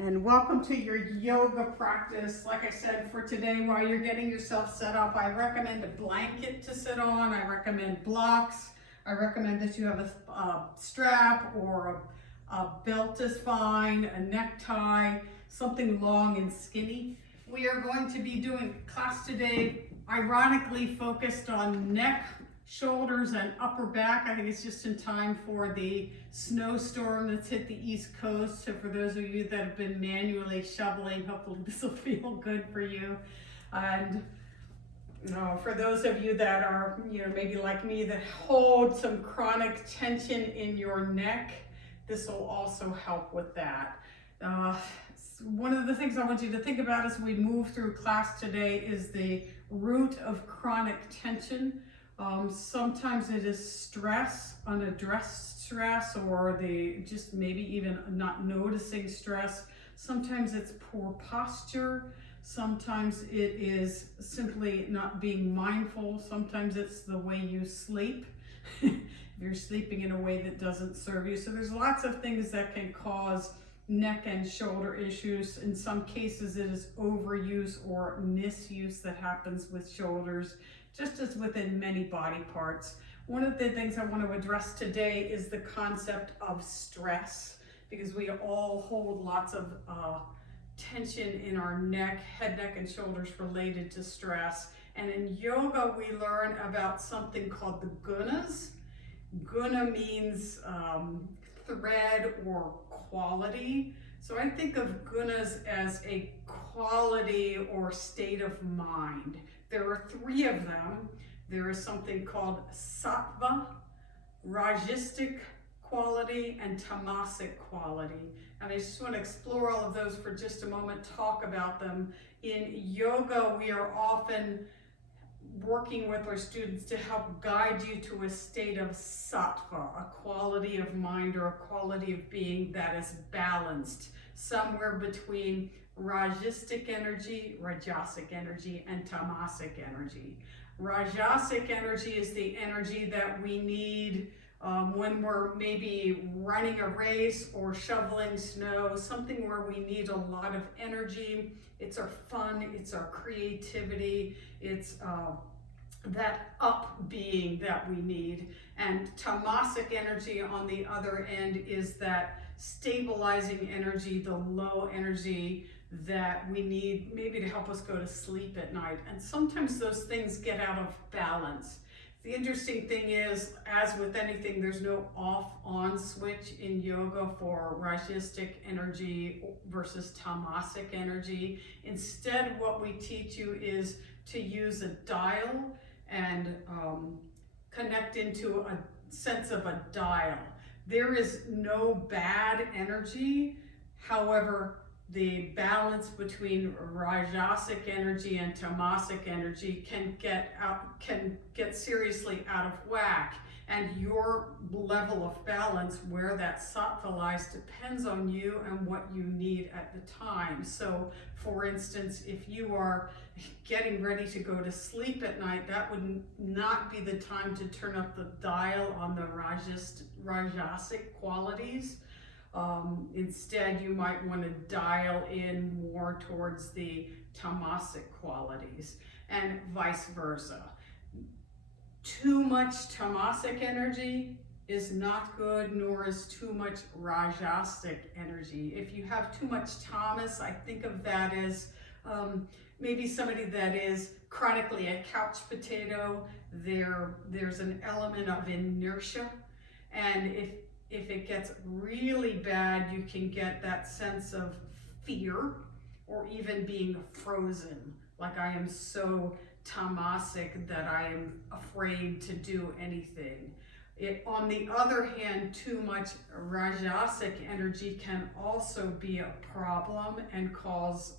And welcome to your yoga practice. Like I said, for today, while you're getting yourself set up, I recommend a blanket to sit on. I recommend blocks. I recommend that you have a strap or a belt is fine, a necktie, something long and skinny. We are going to be doing class today, ironically focused on neck, shoulders, and upper back. I think it's just in time for the snowstorm that's hit the East Coast. So for those of you that have been manually shoveling, hopefully this will feel good for you. And for those of you that are, maybe like me, that hold some chronic tension in your neck, this will also help with that. One of the things I want you to think about as we move through class today is the root of chronic tension. Sometimes it is stress, unaddressed stress, or just maybe even not noticing stress. Sometimes it's poor posture. Sometimes it is simply not being mindful. Sometimes it's the way you sleep. If you're sleeping in a way that doesn't serve you. So there's lots of things that can cause neck and shoulder issues. In some cases, it is overuse or misuse that happens with shoulders, just as within many body parts. One of the things I want to address today is the concept of stress, because we all hold lots of tension in our neck, head, neck, and shoulders related to stress. And in yoga, we learn about something called the gunas. Guna means thread or quality. So I think of gunas as a quality or state of mind. There are three of them. There is something called sattva, rajasic quality, and tamasic quality. And I just want to explore all of those for just a moment, talk about them. In yoga, we are often working with our students to help guide you to a state of sattva, a quality of mind or a quality of being that is balanced, somewhere between rajasic energy, and tamasic energy. Rajasic energy is the energy that we need when we're maybe running a race or shoveling snow, something where we need a lot of energy. It's our fun, it's our creativity, it's that up being that we need. And tamasic energy on the other end is that stabilizing energy, the low energy that we need maybe to help us go to sleep at night. And sometimes those things get out of balance. The interesting thing is, as with anything, there's no off-on switch in yoga for rajasic energy versus tamasic energy. Instead, what we teach you is to use a dial and connect into a sense of a dial. There is no bad energy. However, the balance between rajasic energy and tamasic energy can get seriously out of whack. And your level of balance, where that sattva lies, depends on you and what you need at the time. So, for instance, if you are getting ready to go to sleep at night, that would not be the time to turn up the dial on the rajasic qualities. Instead, you might want to dial in more towards the tamasic qualities, and vice versa. Too much tamasic energy is not good, nor is too much rajasic energy. If you have too much tamas, I think of that as maybe somebody that is chronically a couch potato. There's an element of inertia, and if it gets really bad, you can get that sense of fear or even being frozen, like I am so tamasic that I am afraid to do anything. On the other hand, too much rajasic energy can also be a problem and cause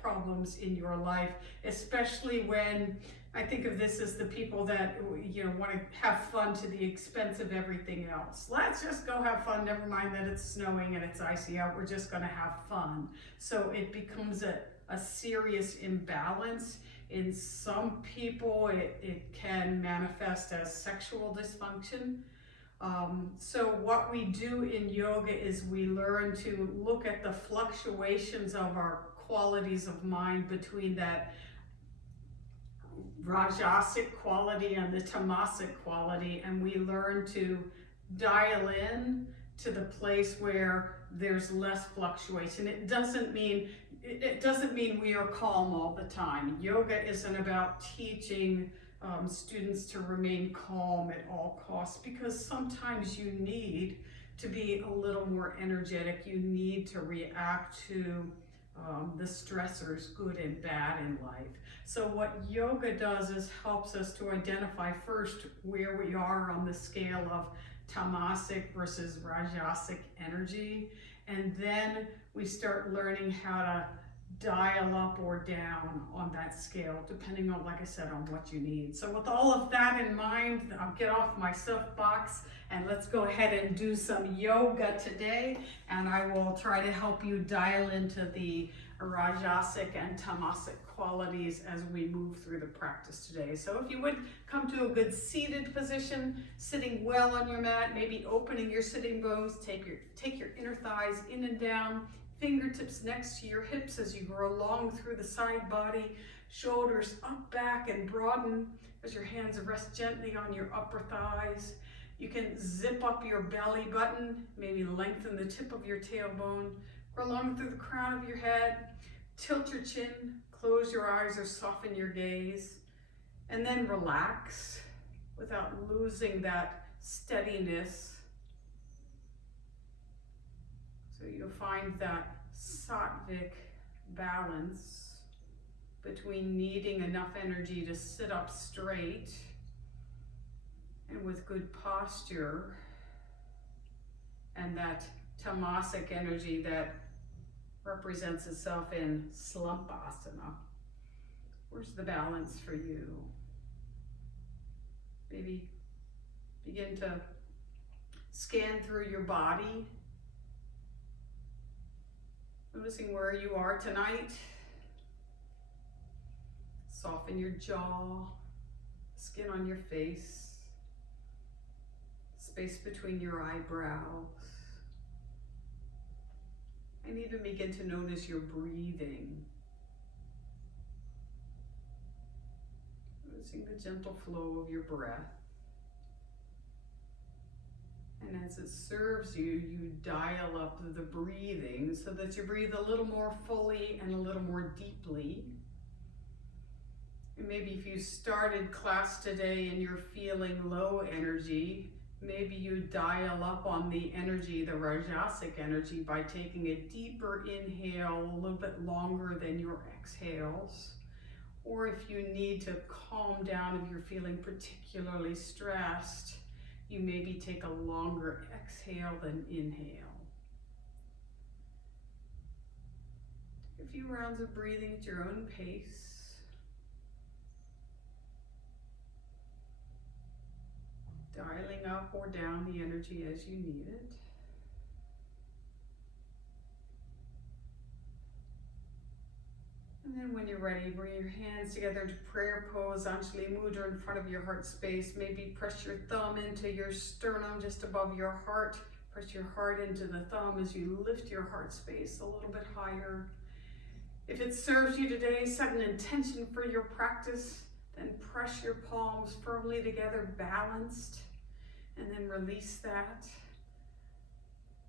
problems in your life, especially when I think of this as the people that want to have fun to the expense of everything else. Let's just go have fun, never mind that it's snowing and it's icy out, we're just going to have fun. So it becomes a serious imbalance. In some people, it can manifest as sexual dysfunction. So what we do in yoga is we learn to look at the fluctuations of our qualities of mind between that Rajasic quality and the Tamasic quality, and we learn to dial in to the place where there's less fluctuation. It doesn't mean we are calm all the time. Yoga isn't about teaching students to remain calm at all costs, because sometimes you need to be a little more energetic. You need to react to the stressors, good and bad in life. So what yoga does is helps us to identify first where we are on the scale of tamasic versus rajasic energy, and then we start learning how to dial up or down on that scale, depending on, like I said, on what you need. So with all of that in mind, I'll get off my soapbox and let's go ahead and do some yoga today. And I will try to help you dial into the Rajasic and Tamasic qualities as we move through the practice today. So if you would come to a good seated position, sitting well on your mat, maybe opening your sitting bones, take your inner thighs in and down, fingertips next to your hips as you grow along through the side body, shoulders up, back, and broaden as your hands rest gently on your upper thighs. You can zip up your belly button, maybe lengthen the tip of your tailbone, grow along through the crown of your head, tilt your chin, close your eyes or soften your gaze, and then relax without losing that steadiness. So you'll find that sattvic balance between needing enough energy to sit up straight and with good posture, and that tamasic energy that represents itself in slumpasana. Where's the balance for you? Maybe begin to scan through your body, noticing where you are tonight. Soften your jaw, skin on your face, space between your eyebrows, and even begin to notice your breathing. Noticing the gentle flow of your breath. And as it serves you, you dial up the breathing so that you breathe a little more fully and a little more deeply. And maybe if you started class today and you're feeling low energy, maybe you dial up on the energy, the Rajasic energy, by taking a deeper inhale, a little bit longer than your exhales. Or if you need to calm down, if you're feeling particularly stressed, you maybe take a longer exhale than inhale. Take a few rounds of breathing at your own pace. Dialing up or down the energy as you need it. And then when you're ready, bring your hands together to prayer pose, Anjali Mudra in front of your heart space. Maybe press your thumb into your sternum just above your heart. Press your heart into the thumb as you lift your heart space a little bit higher. If it serves you today, set an intention for your practice. Then press your palms firmly together, balanced. And then release that.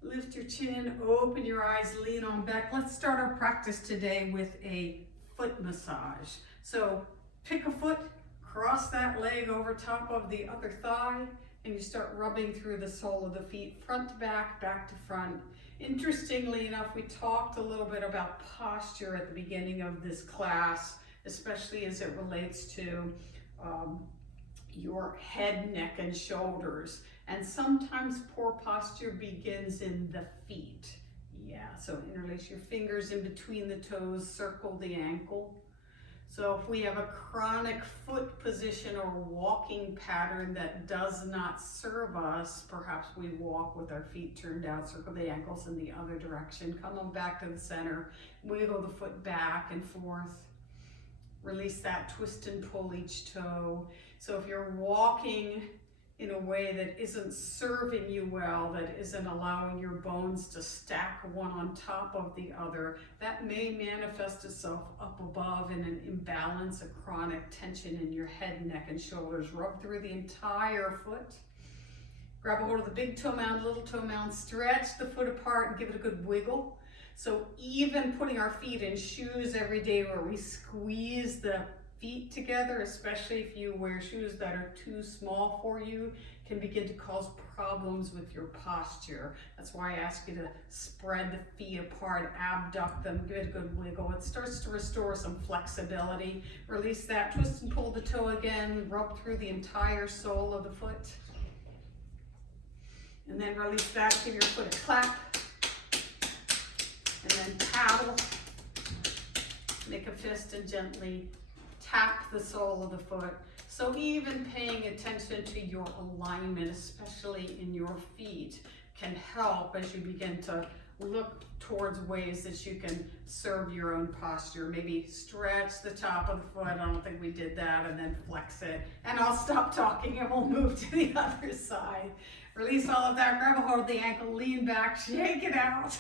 Lift your chin, open your eyes, lean on back. Let's start our practice today with a foot massage. So pick a foot, cross that leg over top of the other thigh, and you start rubbing through the sole of the feet, front to back, back to front. Interestingly enough, we talked a little bit about posture at the beginning of this class, especially as it relates to your head, neck, and shoulders. And sometimes poor posture begins in the feet. Yeah, so interlace your fingers in between the toes, circle the ankle. So if we have a chronic foot position or walking pattern that does not serve us, perhaps we walk with our feet turned out, circle the ankles in the other direction, come on back to the center, wiggle the foot back and forth. Release that, twist and pull each toe. So if you're walking in a way that isn't serving you well, that isn't allowing your bones to stack one on top of the other, that may manifest itself up above in an imbalance, a chronic tension in your head, neck, and shoulders. Rub through the entire foot. Grab a hold of the big toe mound, little toe mound, stretch the foot apart and give it a good wiggle. So even putting our feet in shoes every day where we squeeze the feet together, especially if you wear shoes that are too small for you, can begin to cause problems with your posture. That's why I ask you to spread the feet apart, abduct them, give it a good wiggle. It starts to restore some flexibility. Release that, twist and pull the toe again, rub through the entire sole of the foot. And then release that, give your foot a clap. And then paddle. Make a fist and gently tap the sole of the foot. So even paying attention to your alignment, especially in your feet, can help as you begin to look towards ways that you can serve your own posture. Maybe stretch the top of the foot. I don't think we did that. And then flex it. And I'll stop talking and we'll move to the other side. Release all of that. Grab a hold of the ankle, lean back, shake it out.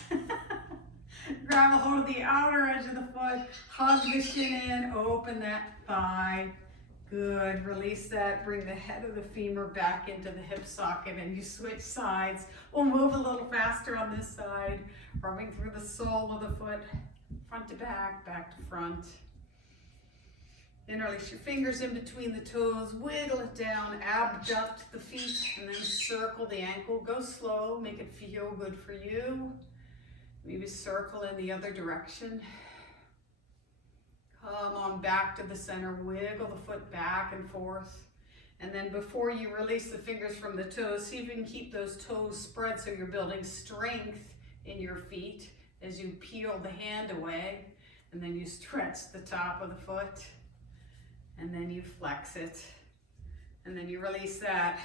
Grab a hold of the outer edge of the foot, hug the shin in, open that thigh. Good, release that, bring the head of the femur back into the hip socket and you switch sides. We'll move a little faster on this side, rubbing through the sole of the foot, front to back, back to front. Then release your fingers in between the toes, wiggle it down, abduct the feet, and then circle the ankle. Go slow, make it feel good for you. Maybe circle in the other direction. Come on back to the center, wiggle the foot back and forth. And then before you release the fingers from the toes, see if you can keep those toes spread so you're building strength in your feet as you peel the hand away. And then you stretch the top of the foot. And then you flex it. And then you release that.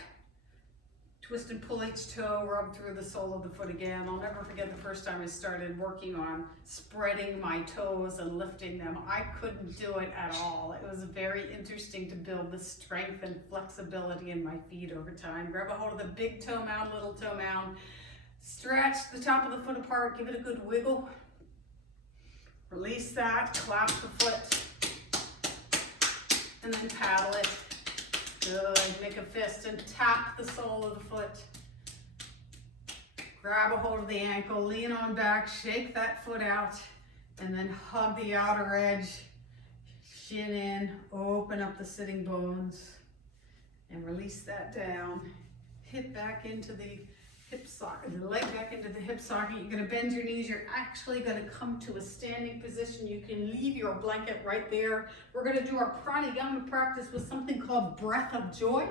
Twist and pull each toe, rub through the sole of the foot again. I'll never forget the first time I started working on spreading my toes and lifting them. I couldn't do it at all. It was very interesting to build the strength and flexibility in my feet over time. Grab a hold of the big toe mound, little toe mound. Stretch the top of the foot apart, give it a good wiggle. Release that, clap the foot, and then paddle it. Good, make a fist and tap the sole of the foot. Grab a hold of the ankle, lean on back, shake that foot out, and then hug the outer edge, shin in, open up the sitting bones, and release that down. Hip back into the hip socket, the leg back into the hip socket. You're gonna bend your knees. You're actually gonna come to a standing position. You can leave your blanket right there. We're gonna do our pranayama practice with something called breath of joy.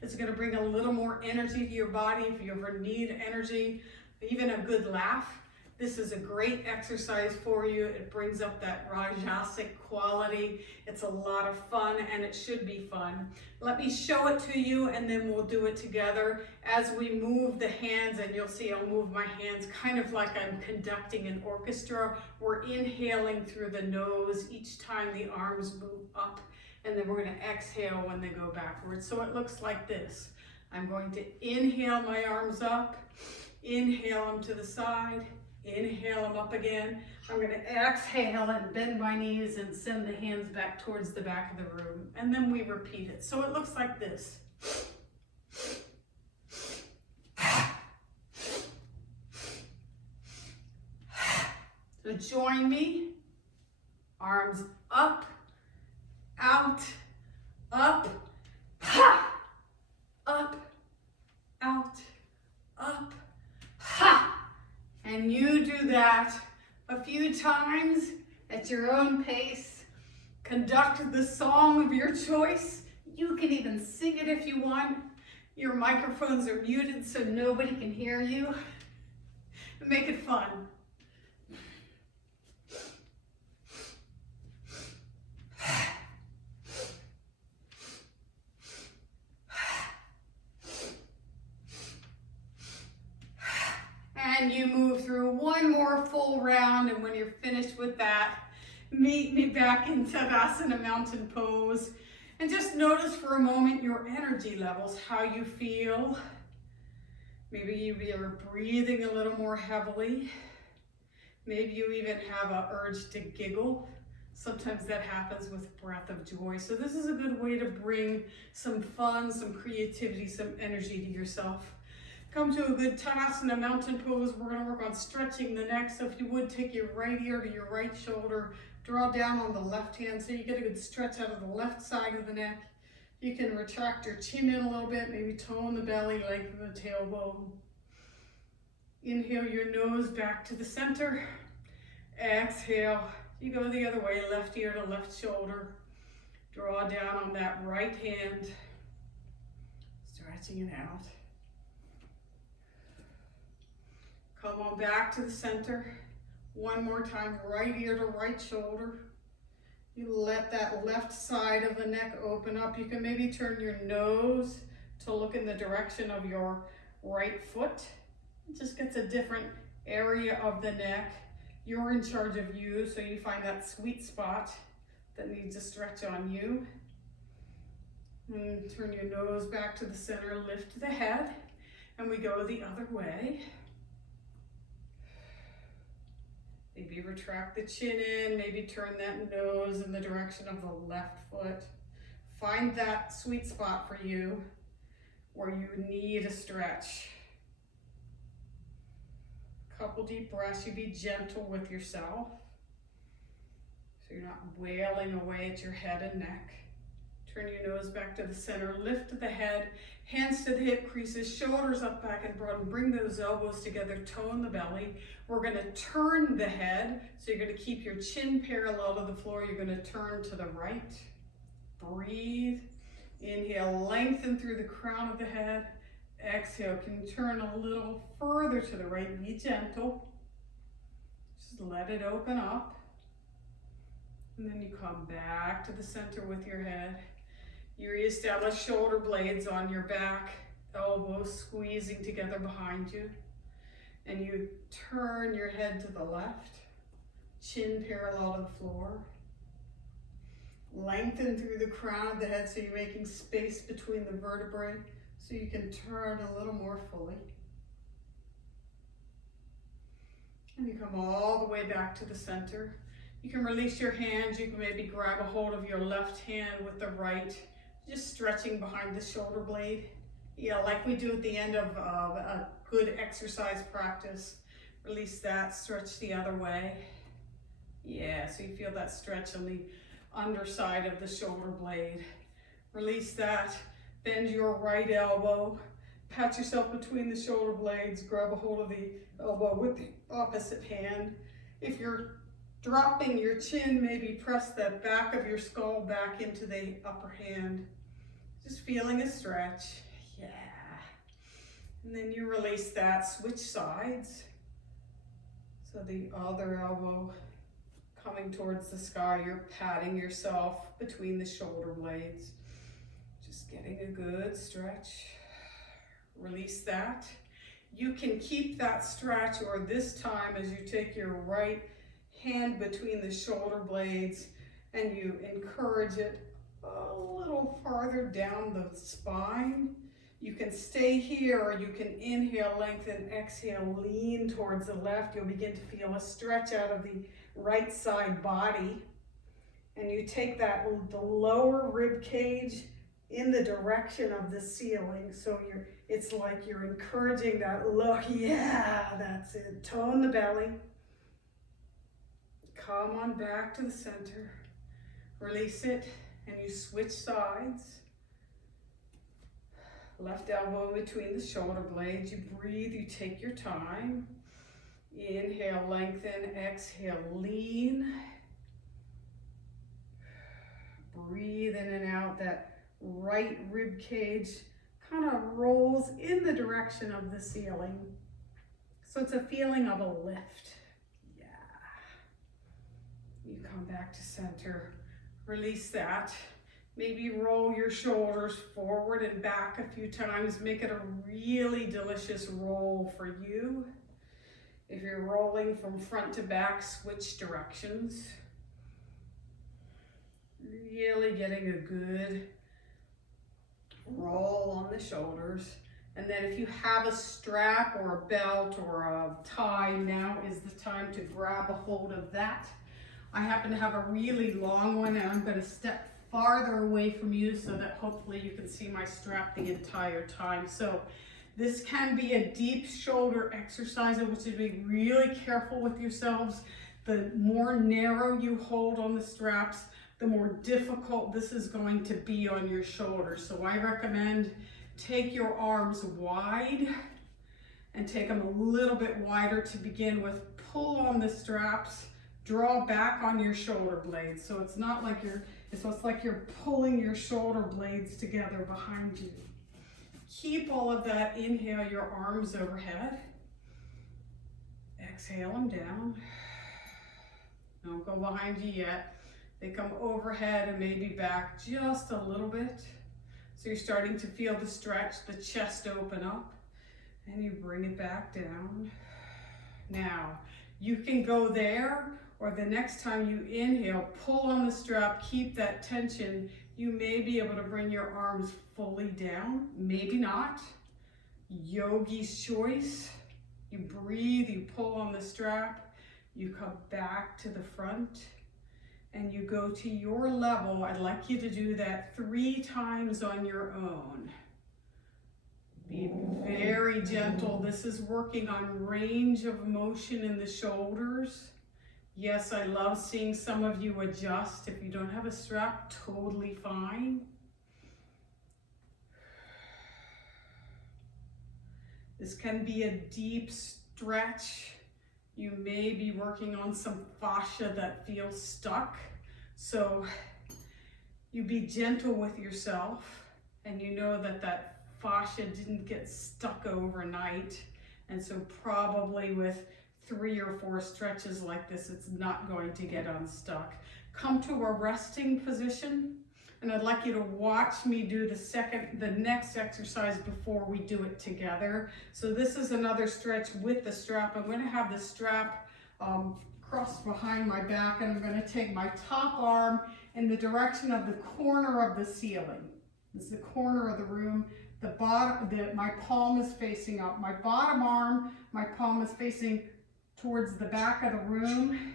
It's gonna bring a little more energy to your body if you ever need energy, even a good laugh. This is a great exercise for you. It brings up that Rajasic quality. It's a lot of fun and it should be fun. Let me show it to you and then we'll do it together. As we move the hands, and you'll see I'll move my hands kind of like I'm conducting an orchestra. We're inhaling through the nose each time the arms move up, and then we're going to exhale when they go backwards. So it looks like this. I'm going to inhale my arms up, inhale them to the side, inhale them up again. I'm going to exhale and bend my knees and send the hands back towards the back of the room. And then we repeat it. So it looks like this. So join me. Arms up, out, up, ha, up, out, up, ha. And you do that a few times at your own pace. Conduct the song of your choice. You can even sing it if you want. Your microphones are muted so nobody can hear you. Make it fun. And you move through one more full round, and when you're finished with that, meet me back in Tadasana Mountain Pose. And just notice for a moment your energy levels, how you feel. Maybe you are breathing a little more heavily. Maybe you even have an urge to giggle. Sometimes that happens with breath of joy. So this is a good way to bring some fun, some creativity, some energy to yourself. Come to a good Tadasana mountain pose. We're going to work on stretching the neck. So if you would, take your right ear to your right shoulder, draw down on the left hand so you get a good stretch out of the left side of the neck. You can retract your chin in a little bit, maybe tone the belly, lengthen the tailbone. Inhale your nose back to the center. Exhale, you go the other way, left ear to left shoulder. Draw down on that right hand, stretching it out. Come on back to the center. One more time, right ear to right shoulder. You let that left side of the neck open up. You can maybe turn your nose to look in the direction of your right foot. It just gets a different area of the neck. You're in charge of you, so you find that sweet spot that needs to stretch on you. And turn your nose back to the center, lift the head, and we go the other way. Maybe retract the chin in, maybe turn that nose in the direction of the left foot. Find that sweet spot for you where you need a stretch. Couple deep breaths, you be gentle with yourself. So you're not wailing away at your head and neck. Turn your nose back to the center, lift the head, hands to the hip creases, shoulders up, back and broaden. Bring those elbows together, tone the belly. We're gonna turn the head. So you're gonna keep your chin parallel to the floor. You're gonna turn to the right. Breathe. Inhale, lengthen through the crown of the head. Exhale, can you turn a little further to the right? Be gentle. Just let it open up. And then you come back to the center with your head. You reestablish shoulder blades on your back, elbows squeezing together behind you. And you turn your head to the left, chin parallel to the floor. Lengthen through the crown of the head so you're making space between the vertebrae so you can turn a little more fully. And you come all the way back to the center. You can release your hands. You can maybe grab a hold of your left hand with the right, just stretching behind the shoulder blade. Yeah, like we do at the end of a good exercise practice. Release that, stretch the other way. Yeah, so you feel that stretch on the underside of the shoulder blade. Release that, bend your right elbow, pat yourself between the shoulder blades, grab a hold of the elbow with the opposite hand. If you're dropping your chin, maybe press the back of your skull back into the upper hand. Just feeling a stretch. Yeah. And then you release that, switch sides. So the other elbow coming towards the sky, you're patting yourself between the shoulder blades. Just getting a good stretch. Release that. You can keep that stretch, or this time as you take your right hand between the shoulder blades and you encourage it a little farther down the spine. You can stay here, or you can inhale, lengthen, exhale, lean towards the left. You'll begin to feel a stretch out of the right side body. And you take that, the lower rib cage in the direction of the ceiling. So it's like you're encouraging that look. Yeah, that's it. Tone the belly. Come on back to the center. Release it, and you switch sides. Left elbow between the shoulder blades. You breathe, you take your time. Inhale, lengthen, exhale, lean. Breathe in and out. That right rib cage kind of rolls in the direction of the ceiling. So it's a feeling of a lift. Yeah. You come back to center. Release that. Maybe roll your shoulders forward and back a few times. Make it a really delicious roll for you. If you're rolling from front to back, switch directions. Really getting a good roll on the shoulders. And then if you have a strap or a belt or a tie, now is the time to grab a hold of that. I happen to have a really long one, and I'm going to step farther away from you so that hopefully you can see my strap the entire time. So this can be a deep shoulder exercise, in which to be really careful with yourselves. The more narrow you hold on the straps, the more difficult this is going to be on your shoulders. So I recommend take your arms wide and take them a little bit wider to begin with. Pull on the straps, draw back on your shoulder blades. So it's not like it's like you're pulling your shoulder blades together behind you. Keep all of that. Inhale your arms overhead. Exhale them down. Don't go behind you yet. They come overhead and maybe back just a little bit. So you're starting to feel the stretch, the chest open up, and you bring it back down. Now, you can go there, or the next time you inhale, pull on the strap, keep that tension. You may be able to bring your arms fully down, maybe not. Yogi's choice. You breathe, you pull on the strap, you come back to the front, and you go to your level. I'd like you to do that 3 times on your own. Be very gentle. This is working on range of motion in the shoulders. Yes, I love seeing some of you adjust. If you don't have a strap, totally fine. This can be a deep stretch. You may be working on some fascia that feels stuck. So you be gentle with yourself, and you know that that fascia didn't get stuck overnight. And so probably with 3 or 4 stretches like this, it's not going to get unstuck. Come to a resting position, and I'd like you to watch me do the next exercise before we do it together. So this is another stretch with the strap. I'm going to have the strap crossed behind my back, and I'm going to take my top arm in the direction of the corner of the ceiling. This is the corner of the room. My palm is facing up. My bottom arm, my palm is facing towards the back of the room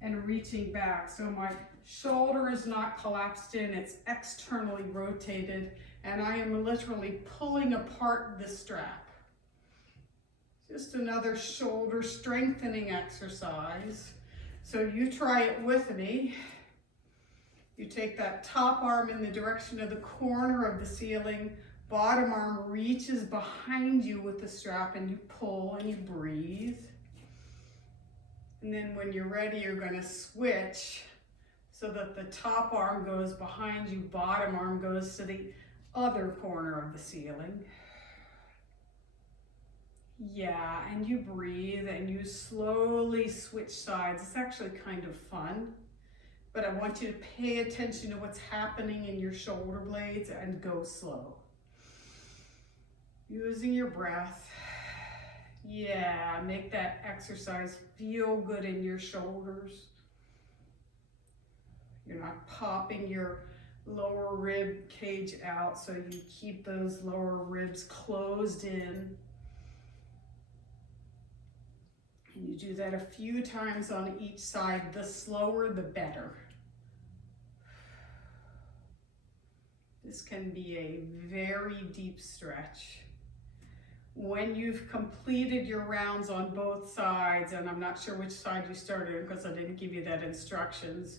and reaching back. So my shoulder is not collapsed in, it's externally rotated, and I am literally pulling apart the strap. Just another shoulder strengthening exercise. So you try it with me. You take that top arm in the direction of the corner of the ceiling, bottom arm reaches behind you with the strap, and you pull and you breathe. And then when you're ready, you're going to switch so that the top arm goes behind you, bottom arm goes to the other corner of the ceiling. Yeah, and you breathe and you slowly switch sides. It's actually kind of fun, but I want you to pay attention to what's happening in your shoulder blades and go slow. Using your breath. Yeah, make that exercise feel good in your shoulders. You're not popping your lower rib cage out, so you keep those lower ribs closed in. And you do that a few times on each side. The slower, the better. This can be a very deep stretch. When you've completed your rounds on both sides, and I'm not sure which side you started because I didn't give you that instructions,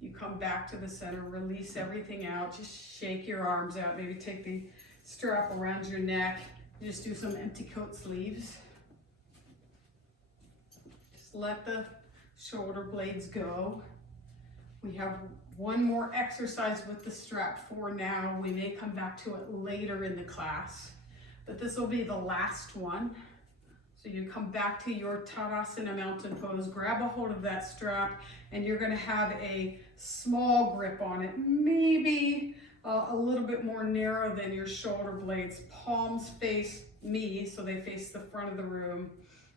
you come back to the center, release everything out, just shake your arms out, maybe take the strap around your neck, just do some empty coat sleeves. Just let the shoulder blades go. We have one more exercise with the strap for now. We may come back to it later in the class, but this will be the last one. So you come back to your Tadasana mountain pose, grab a hold of that strap, and you're gonna have a small grip on it, maybe a little bit more narrow than your shoulder blades. Palms face me, so they face the front of the room,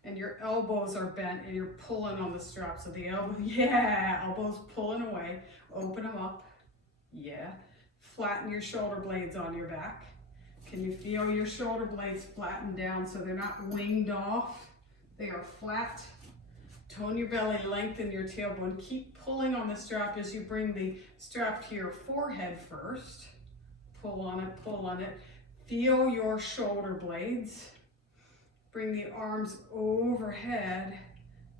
and your elbows are bent and you're pulling on the strap. So the elbows pulling away, open them up. Yeah. Flatten your shoulder blades on your back. Can you feel your shoulder blades flatten down so they're not winged off? They are flat. Tone your belly, lengthen your tailbone. Keep pulling on the strap as you bring the strap to your forehead first. Pull on it, pull on it. Feel your shoulder blades. Bring the arms overhead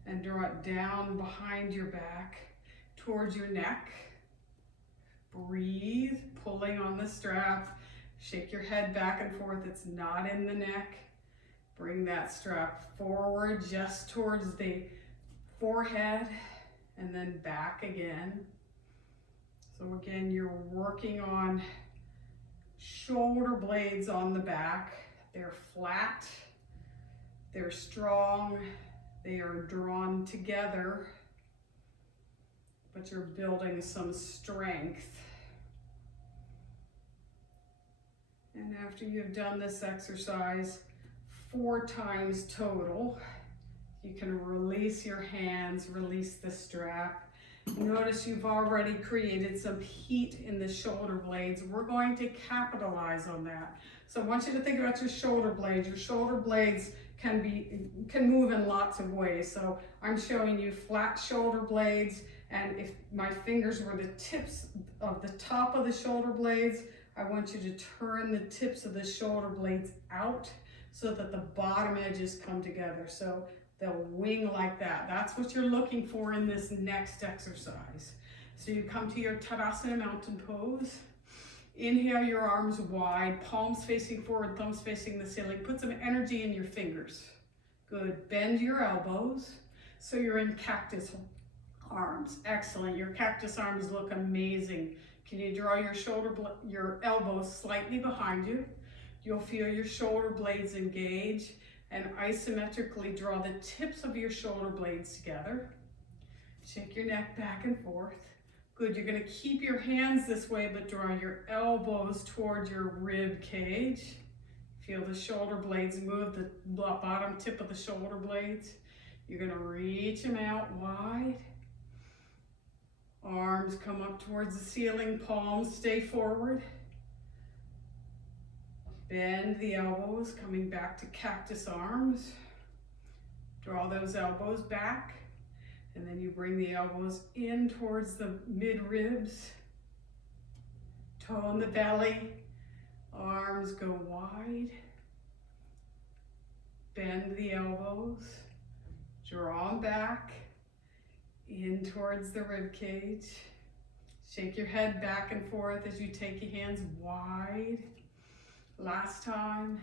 and draw it down behind your back towards your neck. Breathe, pulling on the strap. Shake your head back and forth. It's not in the neck. Bring that strap forward just towards the forehead and then back again. So again, you're working on shoulder blades on the back. They're flat, they're strong, they are drawn together, but you're building some strength. And after you've done this exercise 4 times total, you can release your hands, release the strap. Notice you've already created some heat in the shoulder blades. We're going to capitalize on that. So I want you to think about your shoulder blades. Your shoulder blades can move in lots of ways. So I'm showing you flat shoulder blades, and if my fingers were the tips of the top of the shoulder blades, I want you to turn the tips of the shoulder blades out so that the bottom edges come together. So they'll wing like that. That's what you're looking for in this next exercise. So you come to your Tadasana mountain pose. Inhale your arms wide, palms facing forward, thumbs facing the ceiling. Put some energy in your fingers. Good. Bend your elbows so you're in cactus arms. Excellent. Your cactus arms look amazing. Can you draw your elbows slightly behind you? You'll feel your shoulder blades engage, and isometrically draw the tips of your shoulder blades together. Shake your neck back and forth. Good, you're gonna keep your hands this way, but draw your elbows toward your rib cage. Feel the shoulder blades move, the bottom tip of the shoulder blades. You're gonna reach them out wide. Arms come up towards the ceiling, palms stay forward. Bend the elbows, coming back to cactus arms. Draw those elbows back, and then you bring the elbows in towards the mid-ribs. Tone the belly, arms go wide. Bend the elbows, draw them back, in towards the rib cage. Shake your head back and forth as you take your hands wide. Last time,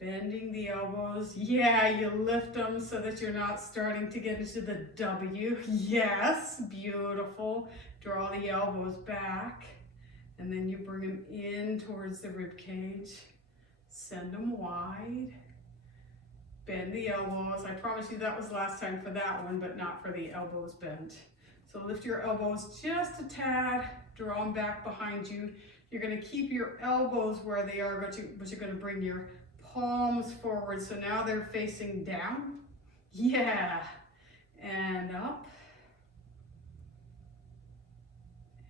bending the elbows. Yeah, you lift them so that you're not starting to get into the W. Yes, beautiful. Draw the elbows back, and then you bring them in towards the rib cage. Send them wide. Bend the elbows. I promise you that was last time for that one, but not for the elbows bent. So lift your elbows just a tad, draw them back behind you. You're going to keep your elbows where they are, but you're going to bring your palms forward. So now they're facing down. Yeah. And up.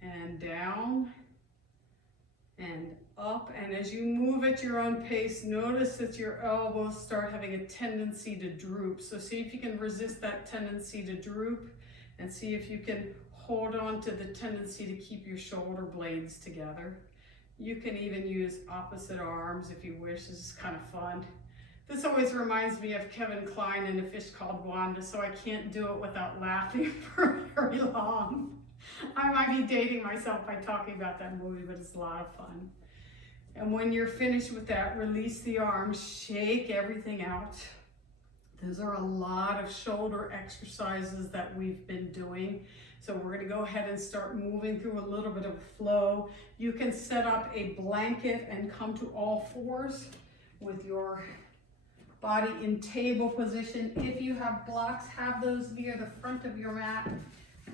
And down. And up. And as you move at your own pace, notice that your elbows start having a tendency to droop. So see if you can resist that tendency to droop, and see if you can hold on to the tendency to keep your shoulder blades together. You can even use opposite arms if you wish. This is kind of fun. This always reminds me of Kevin Kline in A Fish Called Wanda, so I can't do it without laughing for very long. I might be dating myself by talking about that movie, but it's a lot of fun. And when you're finished with that, release the arms, shake everything out. Those are a lot of shoulder exercises that we've been doing. So we're going to go ahead and start moving through a little bit of flow. You can set up a blanket and come to all fours with your body in table position. If you have blocks, have those near the front of your mat.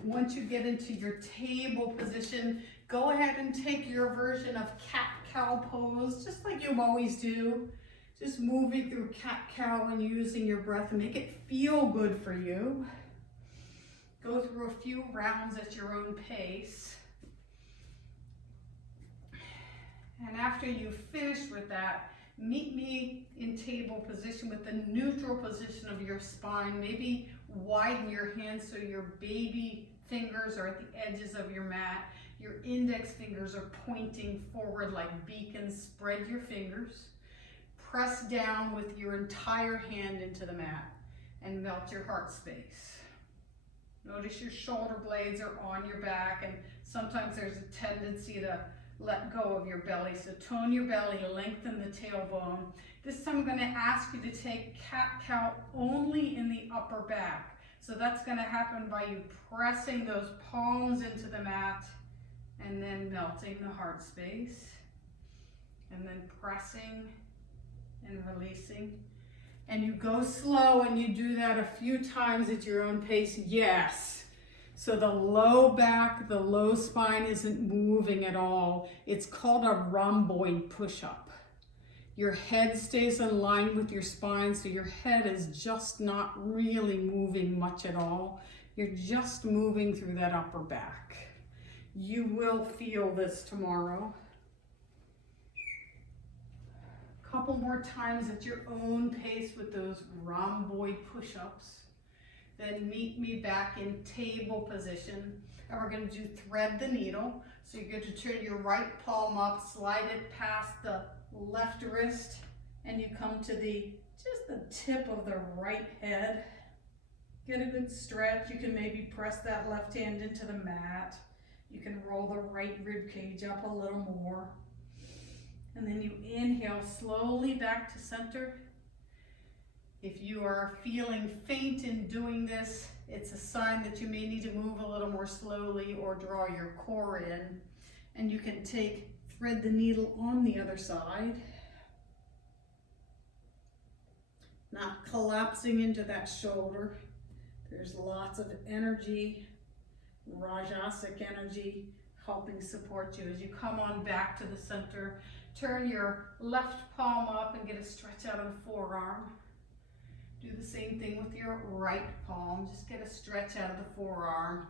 Once you get into your table position, go ahead and take your version of cat-cow pose, just like you always do. Just moving through cat-cow and using your breath and make it feel good for you. Go through a few rounds at your own pace. And after you finish with that, meet me in table position with the neutral position of your spine. Maybe widen your hands so your baby fingers are at the edges of your mat. Your index fingers are pointing forward like beacons. Spread your fingers. Press down with your entire hand into the mat and melt your heart space. Notice your shoulder blades are on your back, and sometimes there's a tendency to let go of your belly. So tone your belly, lengthen the tailbone. This time I'm going to ask you to take cat-cow only in the upper back. So that's going to happen by you pressing those palms into the mat and then melting the heart space. And then pressing and releasing. And you go slow and you do that a few times at your own pace. Yes. So the low back, the low spine isn't moving at all. It's called a rhomboid push-up. Your head stays in line with your spine, so your head is just not really moving much at all. You're just moving through that upper back. You will feel this tomorrow. Couple more times at your own pace with those rhomboid push-ups. Then meet me back in table position, and we're going to do thread the needle. So you're going to turn your right palm up, slide it past the left wrist, and you come to just the tip of the right head. Get a good stretch. You can maybe press that left hand into the mat. You can roll the right rib cage up a little more. And then you inhale slowly back to center. If you are feeling faint in doing this, it's a sign that you may need to move a little more slowly or draw your core in. And you can thread the needle on the other side. Not collapsing into that shoulder. There's lots of energy, Rajasic energy, helping support you as you come on back to the center. Turn your left palm up and get a stretch out of the forearm. Do the same thing with your right palm. Just get a stretch out of the forearm.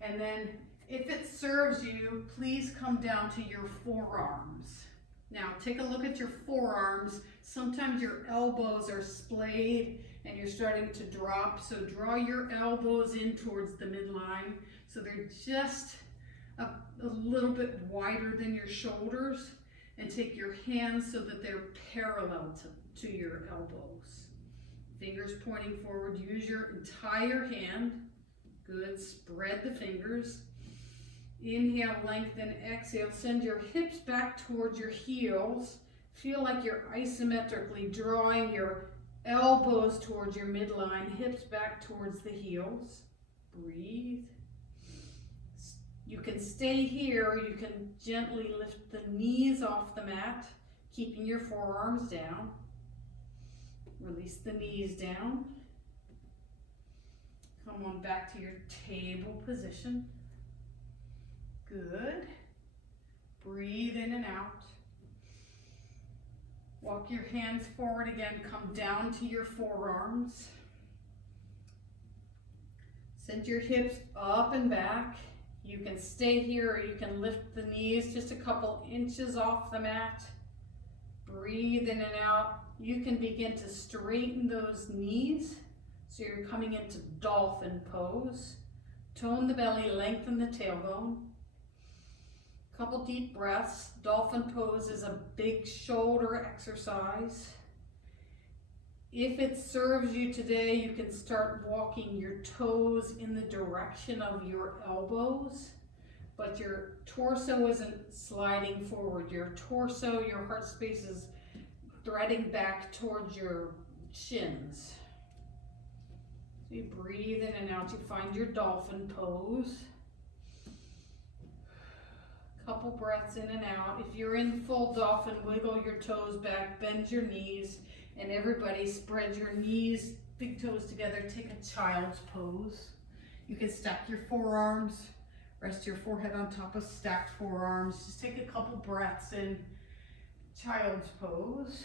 And then if it serves you, please come down to your forearms. Now take a look at your forearms. Sometimes your elbows are splayed and you're starting to drop. So draw your elbows in towards the midline. So they're just a little bit wider than your shoulders. And take your hands so that they're parallel to your elbows. Fingers pointing forward. Use your entire hand. Good. Spread the fingers. Inhale, lengthen, exhale. Send your hips back towards your heels. Feel like you're isometrically drawing your elbows towards your midline, hips back towards the heels. Breathe. You can stay here, or you can gently lift the knees off the mat, keeping your forearms down. Release the knees down. Come on back to your table position. Good. Breathe in and out. Walk your hands forward again. Come down to your forearms. Send your hips up and back. You can stay here, or you can lift the knees just a couple inches off the mat. Breathe in and out. You can begin to straighten those knees. So you're coming into dolphin pose. Tone the belly, lengthen the tailbone. Couple deep breaths. Dolphin pose is a big shoulder exercise. If it serves you today, you can start walking your toes in the direction of your elbows, but your torso isn't sliding forward. Your torso, your heart space is threading back towards your shins. So you breathe in and out, you find your dolphin pose. Couple breaths in and out. If you're in full dolphin, wiggle your toes back, bend your knees, and everybody spread your knees, big toes together. Take a child's pose. You can stack your forearms, rest your forehead on top of stacked forearms. Just take a couple breaths in child's pose.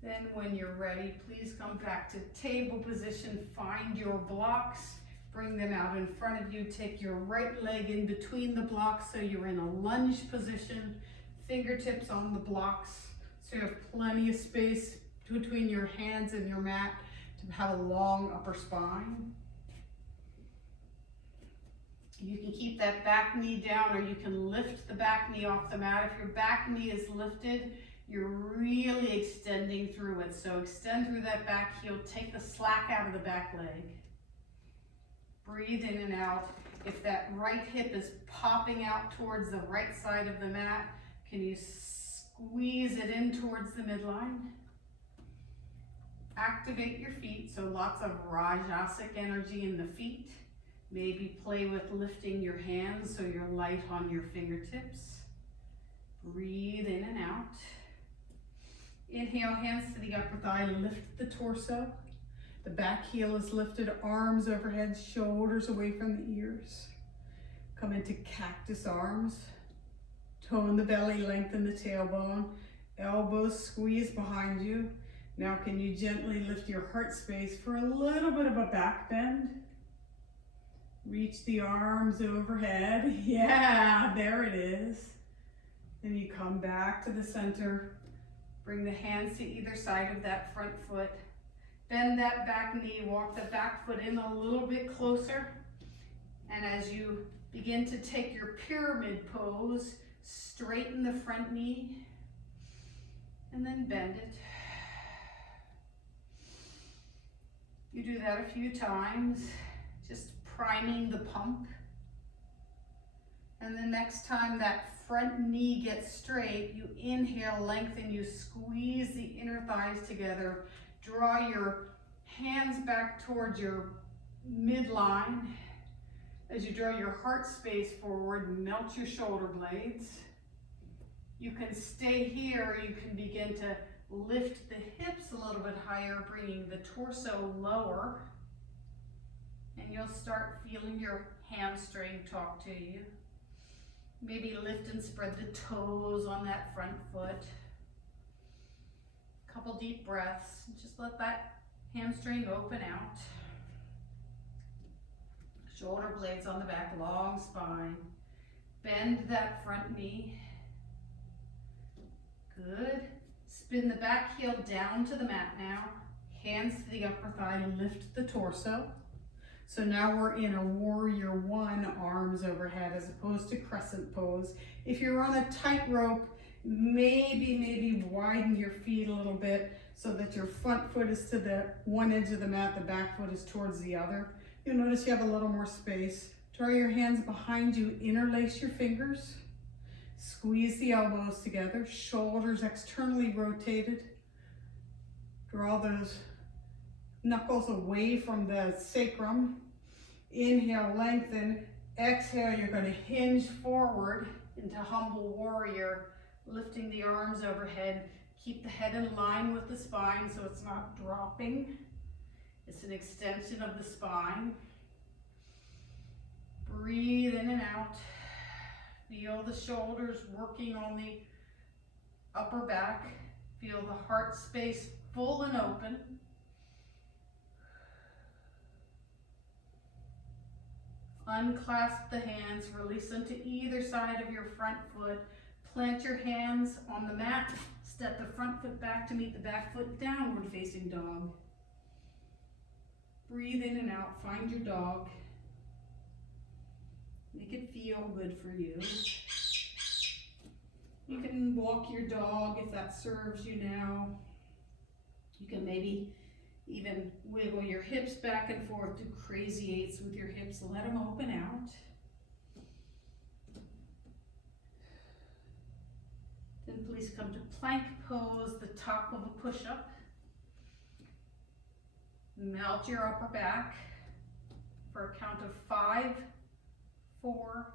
Then when you're ready, please come back to table position. Find your blocks. Bring them out in front of you. Take your right leg in between the blocks so you're in a lunge position. Fingertips on the blocks so you have plenty of space between your hands and your mat to have a long upper spine. You can keep that back knee down, or you can lift the back knee off the mat. If your back knee is lifted, you're really extending through it. So extend through that back heel, take the slack out of the back leg. Breathe in and out. If that right hip is popping out towards the right side of the mat, can you squeeze it in towards the midline? Activate your feet, so lots of Rajasic energy in the feet. Maybe play with lifting your hands so you're light on your fingertips. Breathe in and out. Inhale, hands to the upper thigh, lift the torso. The back heel is lifted, arms overhead, shoulders away from the ears. Come into cactus arms. Tone the belly, lengthen the tailbone. Elbows squeeze behind you. Now can you gently lift your heart space for a little bit of a back bend? Reach the arms overhead. Yeah, there it is. Then you come back to the center. Bring the hands to either side of that front foot. Bend that back knee, walk the back foot in a little bit closer. And as you begin to take your pyramid pose, straighten the front knee and then bend it. You do that a few times, just priming the pump. And the next time that front knee gets straight, you inhale, lengthen, you squeeze the inner thighs together. Draw your hands back towards your midline. As you draw your heart space forward, melt your shoulder blades. You can stay here, you can begin to lift the hips a little bit higher, bringing the torso lower. And you'll start feeling your hamstring talk to you. Maybe lift and spread the toes on that front foot. Couple deep breaths. Just let that hamstring open out. Shoulder blades on the back, long spine. Bend that front knee. Good. Spin the back heel down to the mat now. Hands to the upper thigh, lift the torso. So now we're in a warrior one, arms overhead, as opposed to crescent pose. If you're on a tightrope, maybe widen your feet a little bit so that your front foot is to the one edge of the mat, the back foot is towards the other. You'll notice you have a little more space. Draw your hands behind you, interlace your fingers. Squeeze the elbows together, shoulders externally rotated. Draw those knuckles away from the sacrum. Inhale, lengthen. Exhale, you're going to hinge forward into humble warrior, lifting the arms overhead. Keep the head in line with the spine so it's not dropping. It's an extension of the spine. Breathe in and out. Feel the shoulders working on the upper back. Feel the heart space full and open. Unclasp the hands, release them to either side of your front foot. Plant your hands on the mat. Step the front foot back to meet the back foot, downward facing dog. Breathe in and out, find your dog. Make it feel good for you. You can walk your dog if that serves you now. You can maybe even wiggle your hips back and forth, do crazy eights with your hips, let them open out. Then please come to plank pose, the top of a push-up. Melt your upper back for a count of 5, 4,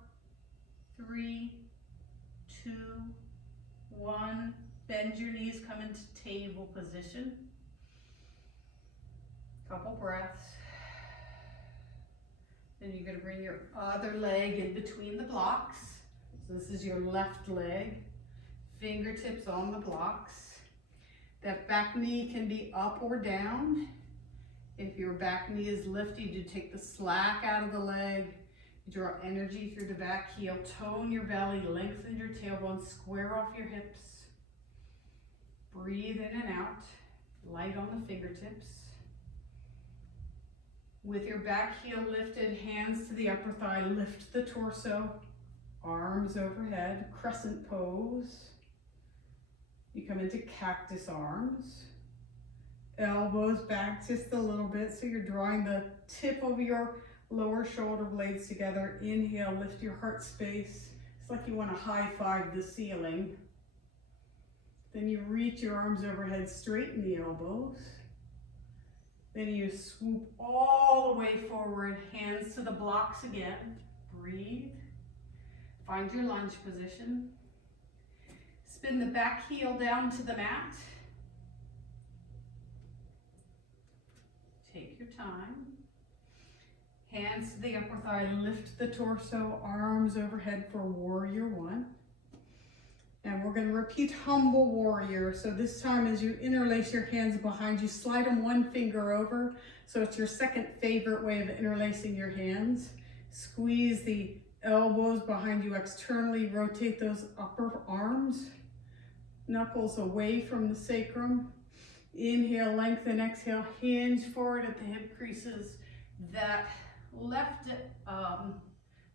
3, 2, 1. Bend your knees, come into table position. Couple breaths. Then you're going to bring your other leg in between the blocks. So this is your left leg. Fingertips on the blocks. That back knee can be up or down. If your back knee is lifted, you take the slack out of the leg. You draw energy through the back heel, tone your belly, lengthen your tailbone, square off your hips. Breathe in and out, light on the fingertips. With your back heel lifted, hands to the upper thigh, lift the torso, arms overhead, crescent pose. You come into cactus arms. Elbows back just a little bit, so you're drawing the tip of your lower shoulder blades together. Inhale, lift your heart space. It's like you want to high five the ceiling. Then you reach your arms overhead, straighten the elbows. Then you swoop all the way forward, hands to the blocks again. Breathe. Find your lunge position. Spin the back heel down to the mat. Take your time. Hands to the upper thigh, lift the torso, arms overhead for warrior one. And we're going to repeat humble warrior. So this time as you interlace your hands behind you, slide them one finger over. So it's your second favorite way of interlacing your hands. Squeeze the elbows behind you externally, rotate those upper arms. Knuckles away from the sacrum. Inhale, lengthen, exhale, hinge forward at the hip creases. That left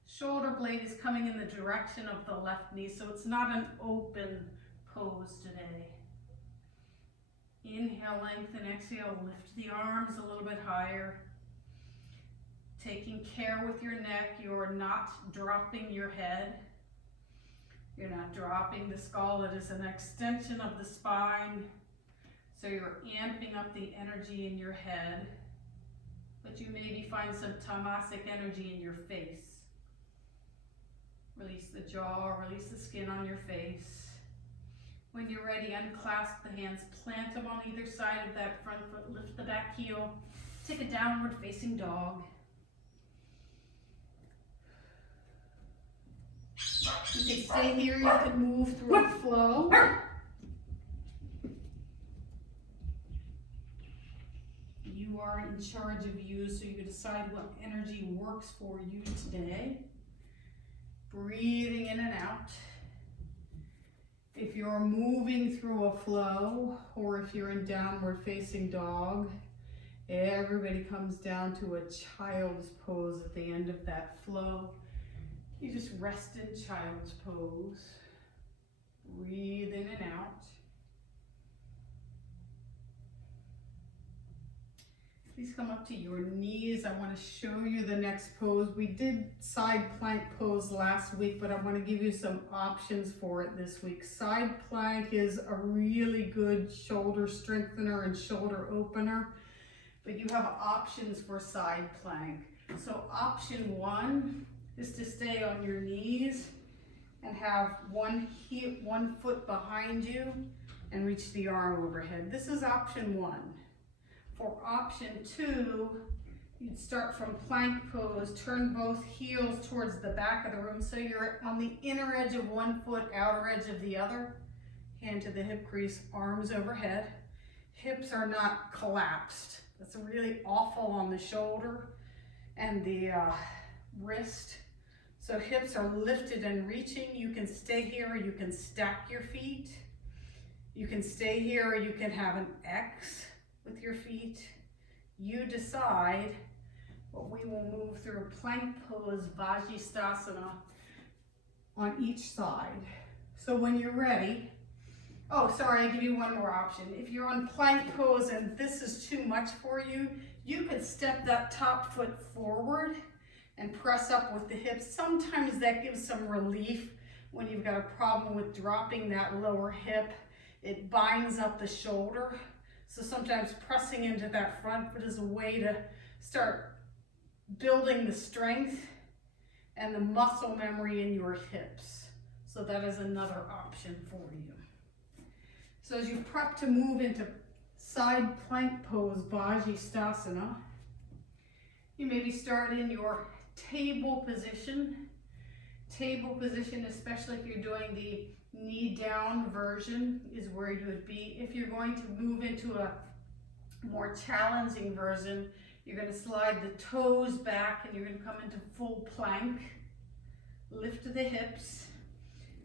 shoulder blade is coming in the direction of the left knee, so it's not an open pose today. Inhale, lengthen, exhale, lift the arms a little bit higher. Taking care with your neck, you're not dropping your head. You're not dropping the skull. It is an extension of the spine. So you're amping up the energy in your head, but you maybe find some tamasic energy in your face. Release the jaw, release the skin on your face. When you're ready, unclasp the hands, plant them on either side of that front foot, lift the back heel, take a downward facing dog. You can stay here, you can move through a flow. You are in charge of you, so you can decide what energy works for you today. Breathing in and out. If you're moving through a flow, or if you're in downward facing dog, everybody comes down to a child's pose at the end of that flow. You just rest in child's pose. Breathe in and out. Please come up to your knees. I want to show you the next pose. We did side plank pose last week, but I want to give you some options for it this week. Side plank is a really good shoulder strengthener and shoulder opener, but you have options for side plank. So option one is to stay on your knees and have one foot behind you and reach the arm overhead. This is option one. For option two, you'd start from plank pose, turn both heels towards the back of the room so you're on the inner edge of one foot, outer edge of the other. Hand to the hip crease, arms overhead. Hips are not collapsed. That's really awful on the shoulder and the wrist. So hips are lifted and reaching. You can stay here or you can stack your feet. You can stay here or you can have an X with your feet. You decide, but we will move through plank pose, Vajrasthana, on each side. So when you're ready, oh, sorry, I'll give you one more option. If you're on plank pose and this is too much for you, you could step that top foot forward and press up with the hips. Sometimes that gives some relief when you've got a problem with dropping that lower hip. It binds up the shoulder. So sometimes pressing into that front foot is a way to start building the strength and the muscle memory in your hips. So that is another option for you. So as you prep to move into side plank pose, Vajrasthana, you maybe start in your table position. Table position, especially if you're doing the knee down version, is where you would be. If you're going to move into a more challenging version, you're going to slide the toes back and you're going to come into full plank. Lift the hips,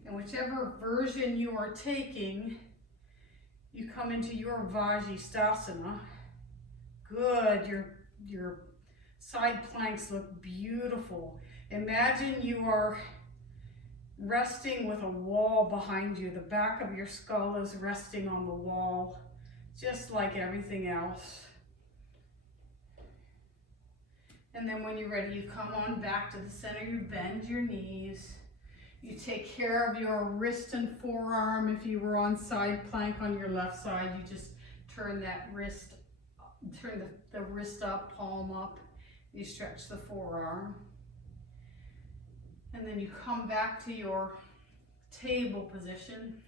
and whichever version you are taking, you come into your Vajrayasana. Good, your side planks look beautiful. Imagine you are resting with a wall behind you. The back of your skull is resting on the wall, just like everything else. And then when you're ready, you come on back to the center, you bend your knees. You take care of your wrist and forearm. If you were on side plank on your left side, you just turn that wrist, turn the wrist up, palm up. You stretch the forearm. And then you come back to your table position.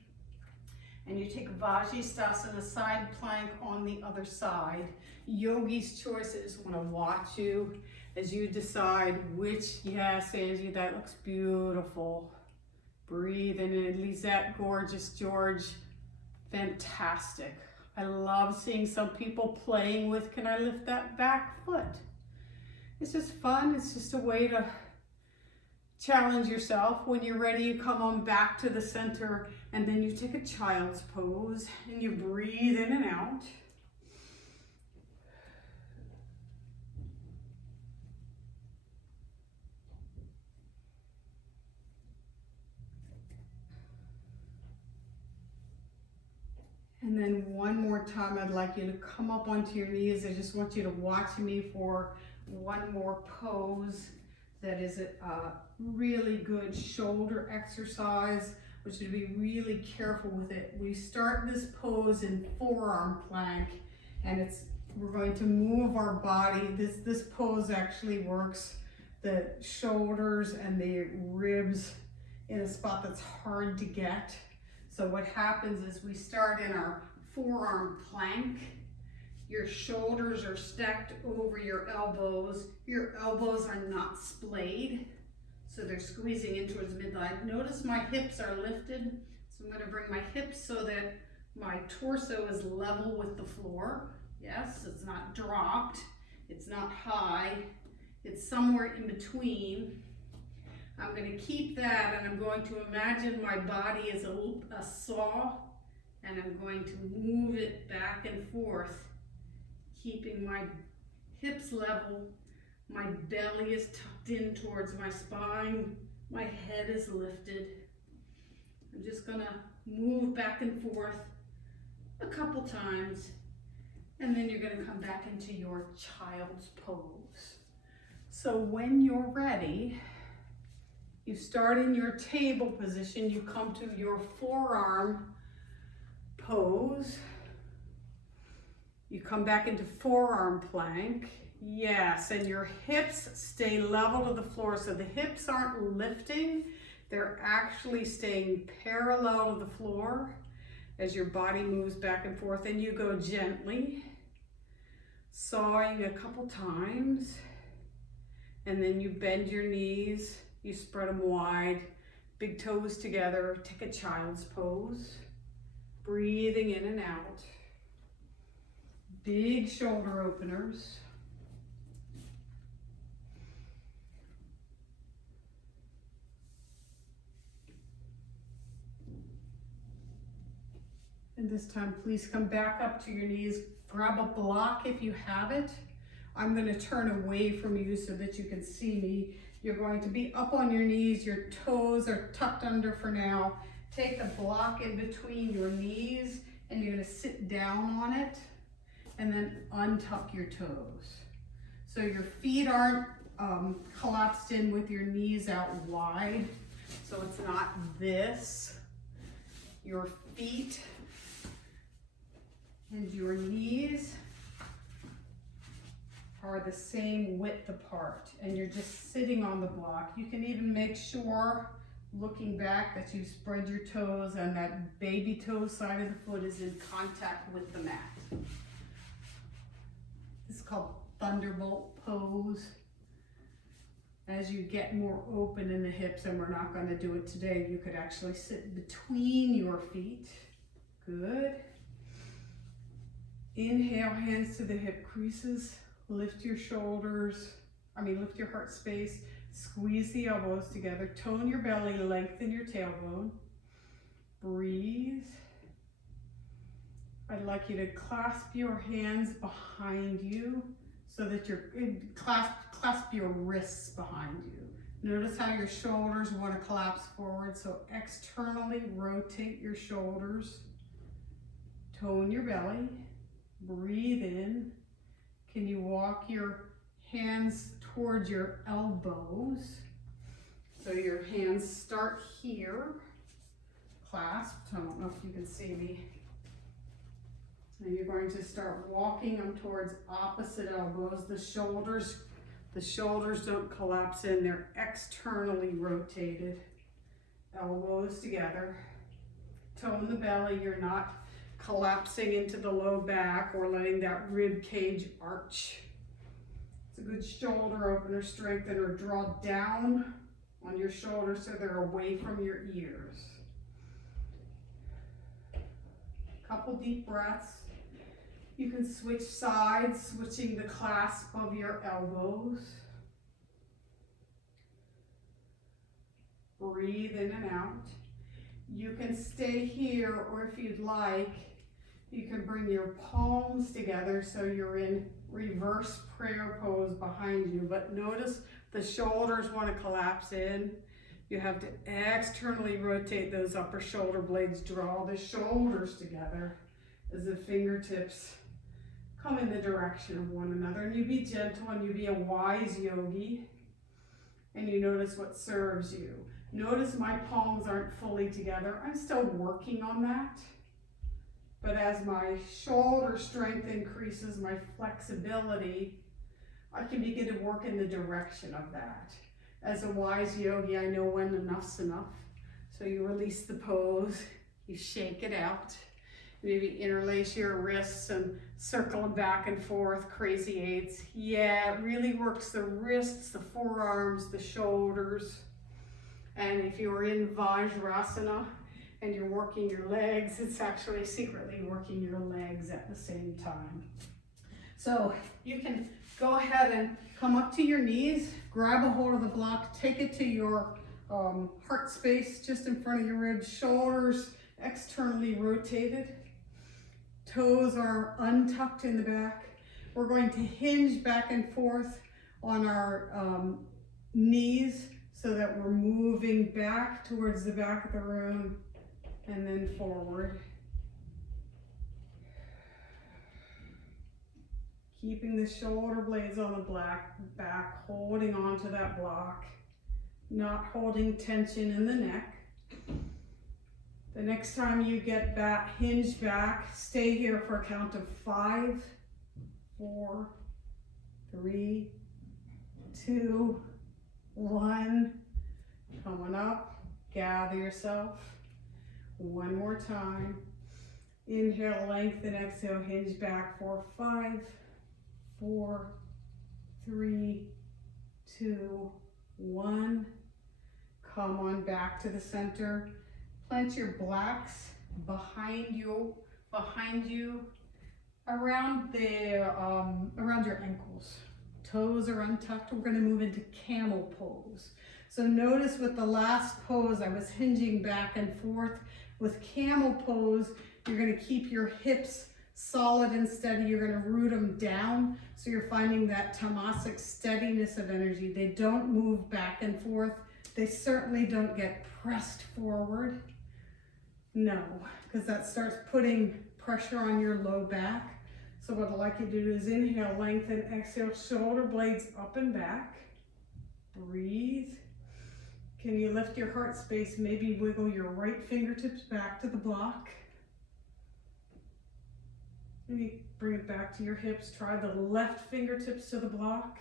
And you take Vajrayasana, side plank on the other side. Yogi's choice. I just want to watch you as you decide which, yes, Angie, that looks beautiful. Breathe in it. Lisette, gorgeous. George, fantastic. I love seeing some people playing with, can I lift that back foot? It's just fun. It's just a way to challenge yourself. When you're ready, you come on back to the center and then you take a child's pose and you breathe in and out. And then one more time, I'd like you to come up onto your knees. I just want you to watch me for one more pose that is a really good shoulder exercise, which should be really careful with it. We start this pose in forearm plank, and we're going to move our body. This pose actually works the shoulders and the ribs in a spot that's hard to get. So what happens is we start in our forearm plank. Your shoulders are stacked over your elbows. Your elbows are not splayed, so they're squeezing in towards midline. Notice my hips are lifted. So I'm going to bring my hips so that my torso is level with the floor. Yes, it's not dropped. It's not high. It's somewhere in between. I'm going to keep that, and I'm going to imagine my body as a saw, and I'm going to move it back and forth, keeping my hips level. My belly is tucked in towards my spine. My head is lifted. I'm just going to move back and forth a couple times, and then you're going to come back into your child's pose. So when you're ready, you start in your table position, you come to your forearm pose. You come back into forearm plank. Yes, and your hips stay level to the floor. So the hips aren't lifting, they're actually staying parallel to the floor as your body moves back and forth. And you go gently, sawing a couple times, and then you bend your knees. You spread them wide, big toes together, take a child's pose, breathing in and out, big shoulder openers. And this time, please come back up to your knees, grab a block if you have it. I'm going to turn away from you so that you can see me. You're going to be up on your knees, your toes are tucked under for now. Take the block in between your knees and you're going to sit down on it and then untuck your toes. So your feet aren't collapsed in with your knees out wide. So it's not this. Your feet and your knees are the same width apart, and you're just sitting on the block. You can even make sure, looking back, that you spread your toes and that baby toe side of the foot is in contact with the mat. This is called Thunderbolt pose. As you get more open in the hips, and we're not going to do it today, you could actually sit between your feet. Good. Inhale, hands to the hip creases. Lift your shoulders, lift your heart space. Squeeze the elbows together. Tone your belly, lengthen your tailbone. Breathe. I'd like you to clasp your hands behind you so that clasp your wrists behind you. Notice how your shoulders want to collapse forward, so externally rotate your shoulders. Tone your belly. Breathe in. Can you walk your hands towards your elbows? So your hands start here, clasped. I don't know if you can see me. And you're going to start walking them towards opposite elbows. The shoulders don't collapse in, they're externally rotated. Elbows together. Tone the belly, you're not collapsing into the low back or letting that rib cage arch. It's a good shoulder opener, strengthener. Draw down on your shoulders so they're away from your ears. Couple deep breaths. You can switch sides, switching the clasp of your elbows. Breathe in and out. You can stay here, or if you'd like, you can bring your palms together so you're in reverse prayer pose behind you. But notice the shoulders want to collapse in. You have to externally rotate those upper shoulder blades. Draw the shoulders together as the fingertips come in the direction of one another. And you be gentle and you be a wise yogi. And you notice what serves you. Notice my palms aren't fully together. I'm still working on that. But as my shoulder strength increases, my flexibility, I can begin to work in the direction of that. As a wise yogi, I know when enough's enough. So you release the pose, you shake it out. Maybe interlace your wrists and circle them back and forth, crazy eights. Yeah, it really works the wrists, the forearms, the shoulders. And if you're in Vajrasana and you're working your legs, it's actually secretly working your legs at the same time. So you can go ahead and come up to your knees, grab a hold of the block, take it to your heart space just in front of your ribs, shoulders externally rotated. Toes are untucked in the back. We're going to hinge back and forth on our knees so that we're moving back towards the back of the room and then forward. Keeping the shoulder blades on the back, holding onto that block, not holding tension in the neck. The next time you get back, hinge back, stay here for a count of 5, 4, 3, 2, 1. Coming up, gather yourself. One more time. Inhale, lengthen, exhale, hinge back for 5, 4, 3, 2, 1. Come on back to the center. Plant your blacks behind you, around your ankles. Toes are untucked. We're going to move into camel pose. So notice with the last pose, I was hinging back and forth. With camel pose, you're going to keep your hips solid and steady. You're going to root them down. So you're finding that tamasic steadiness of energy. They don't move back and forth. They certainly don't get pressed forward. No, because that starts putting pressure on your low back. So what I'd like you to do is inhale, lengthen, exhale, shoulder blades up and back. Breathe. Can you lift your heart space? Maybe wiggle your right fingertips back to the block. Maybe bring it back to your hips. Try the left fingertips to the block.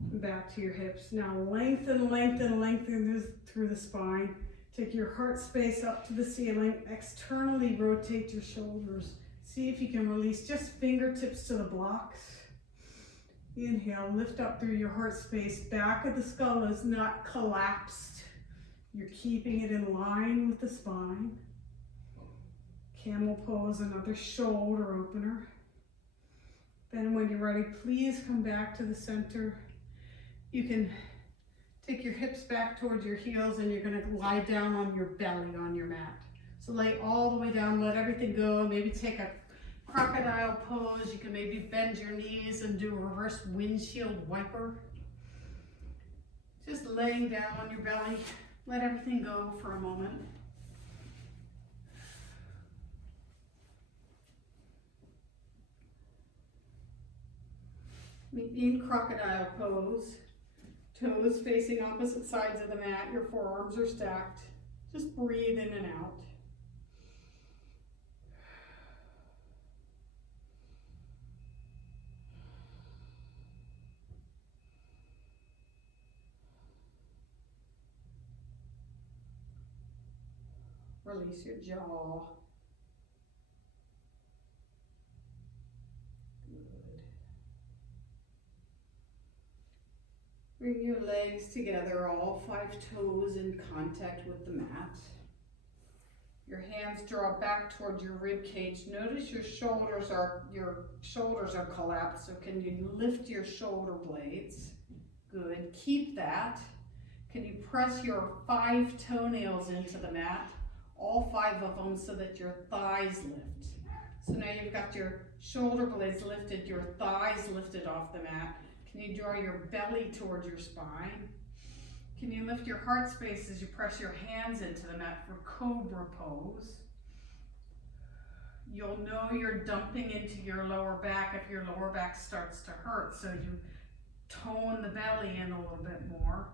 Back to your hips. Now lengthen, lengthen, lengthen this through the spine. Take your heart space up to the ceiling. Externally rotate your shoulders. See if you can release just fingertips to the blocks. Inhale, lift up through your heart space. Back of the skull is not collapsed. You're keeping it in line with the spine. Camel pose, another shoulder opener. Then when you're ready, please come back to the center. You can take your hips back towards your heels and you're gonna lie down on your belly on your mat. So lay all the way down, let everything go. Maybe take a crocodile pose. You can maybe bend your knees and do a reverse windshield wiper. Just laying down on your belly. Let everything go for a moment. In crocodile pose, toes facing opposite sides of the mat, your forearms are stacked. Just breathe in and out. Release your jaw. Bring your legs together, all 5 toes in contact with the mat. Your hands draw back towards your rib cage. Notice your shoulders are collapsed, so can you lift your shoulder blades? Good, keep that. Can you press your 5 toenails into the mat, all 5 of them, so that your thighs lift? So now you've got your shoulder blades lifted, your thighs lifted off the mat. Can you draw your belly towards your spine? Can you lift your heart space as you press your hands into the mat for cobra pose? You'll know you're dumping into your lower back if your lower back starts to hurt, so you tone the belly in a little bit more.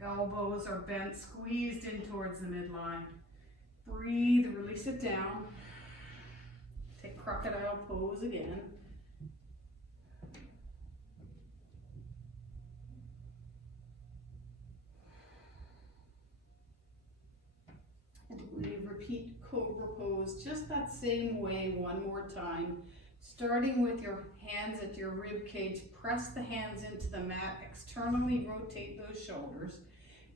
Elbows are bent, squeezed in towards the midline. Breathe, release it down. Take crocodile pose again. We repeat cobra pose just that same way one more time. Starting with your hands at your rib cage, press the hands into the mat, externally rotate those shoulders.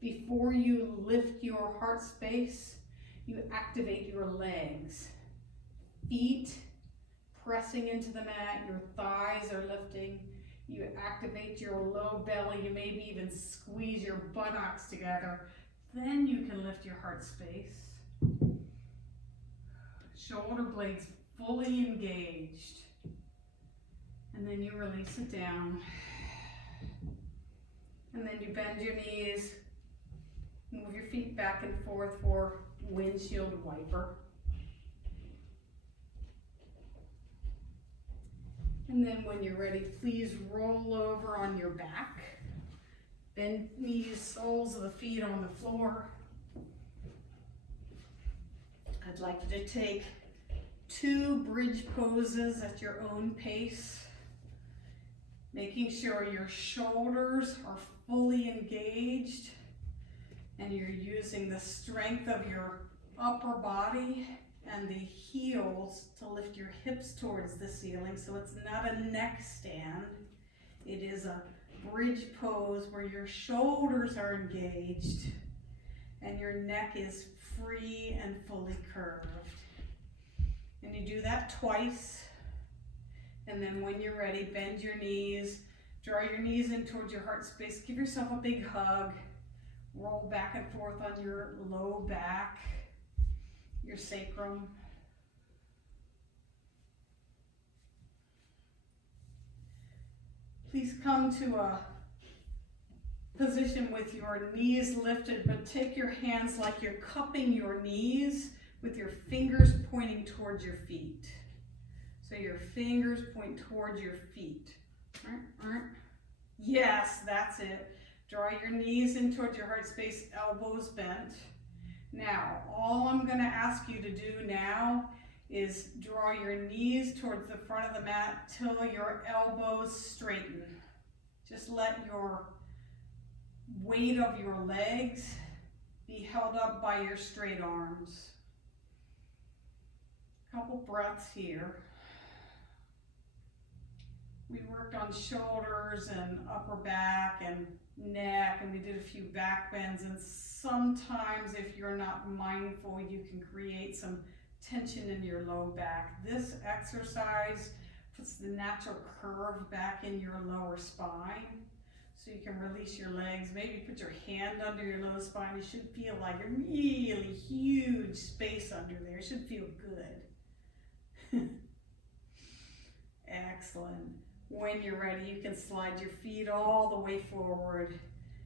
Before you lift your heart space, you activate your legs. Feet pressing into the mat, your thighs are lifting. You activate your low belly, you maybe even squeeze your buttocks together. Then you can lift your heart space. Shoulder blades fully engaged. And then you release it down. And then you bend your knees. Move your feet back and forth for windshield wiper. And then when you're ready, please roll over on your back. Bend knees, soles of the feet on the floor. I'd like you to take 2 bridge poses at your own pace, making sure your shoulders are fully engaged and you're using the strength of your upper body and the heels to lift your hips towards the ceiling. So it's not a neck stand, it is a bridge pose where your shoulders are engaged and your neck is free and fully curved. And you do that twice. And then when you're ready, bend your knees, draw your knees in towards your heart space, give yourself a big hug, roll back and forth on your low back, your sacrum. Please come to a position with your knees lifted, but take your hands like you're cupping your knees with your fingers pointing towards your feet. So your fingers point towards your feet. Yes, that's it. Draw your knees in towards your heart space, elbows bent. Now, all I'm going to ask you to do now is draw your knees towards the front of the mat till your elbows straighten. Just let your weight of your legs be held up by your straight arms. Couple breaths here. We worked on shoulders and upper back and neck, and we did a few back bends, and sometimes if you're not mindful, you can create some tension in your low back. This exercise puts the natural curve back in your lower spine so you can release your legs. Maybe put your hand under your low spine. You should feel like a really huge space under there. It should feel good. Excellent. When you're ready, you can slide your feet all the way forward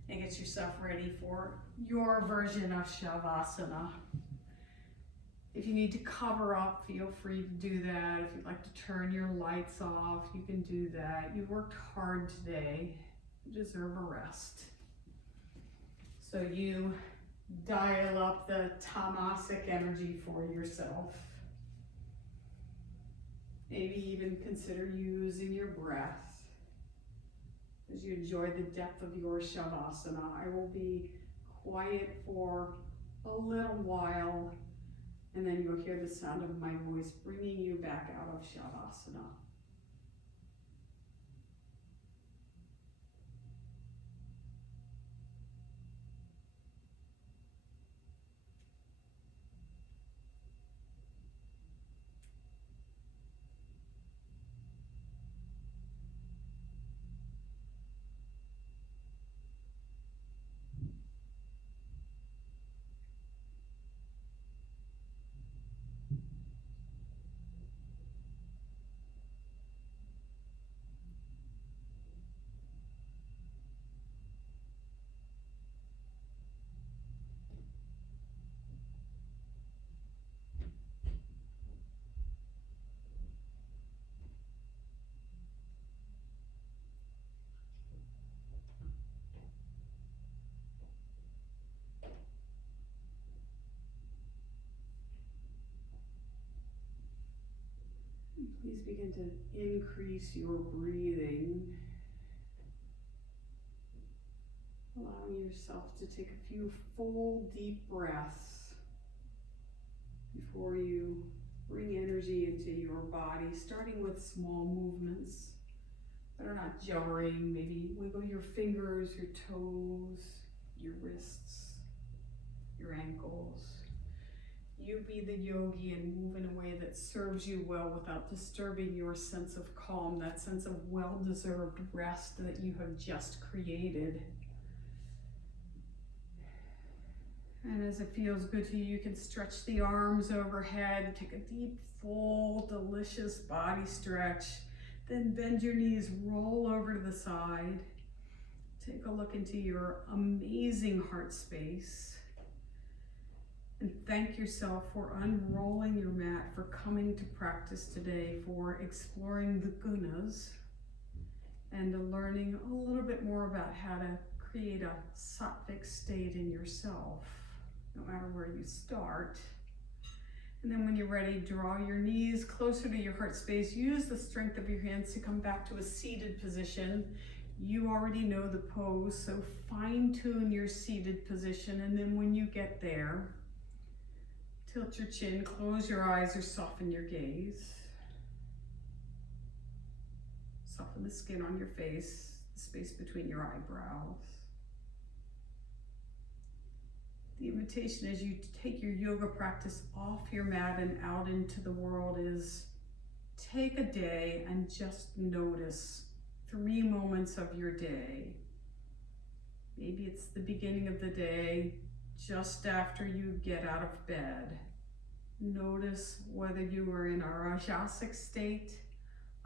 and get yourself ready for your version of Shavasana. If you need to cover up, feel free to do that. If you'd like to turn your lights off, you can do that. You worked hard today. You deserve a rest. So you dial up the tamasic energy for yourself. Maybe even consider using your breath as you enjoy the depth of your Shavasana. I will be quiet for a little while, and then you'll hear the sound of my voice bringing you back out of Shavasana. Please begin to increase your breathing, allowing yourself to take a few full deep breaths before you bring energy into your body, starting with small movements that are not jarring. Maybe wiggle your fingers, your toes, your wrists, your ankles. You be the yogi and move in a way that serves you well without disturbing your sense of calm, that sense of well-deserved rest that you have just created. And as it feels good to you, you can stretch the arms overhead, take a deep, full, delicious body stretch, then bend your knees, roll over to the side. Take a look into your amazing heart space. And thank yourself for unrolling your mat, for coming to practice today, for exploring the gunas, and learning a little bit more about how to create a sattvic state in yourself, no matter where you start. And then when you're ready, draw your knees closer to your heart space. Use the strength of your hands to come back to a seated position. You already know the pose, so fine-tune your seated position, and then when you get there, tilt your chin, close your eyes, or soften your gaze. Soften the skin on your face, the space between your eyebrows. The invitation as you take your yoga practice off your mat and out into the world is take a day and just notice 3 moments of your day. Maybe it's the beginning of the day, just after you get out of bed. Notice whether you are in a rajasic state,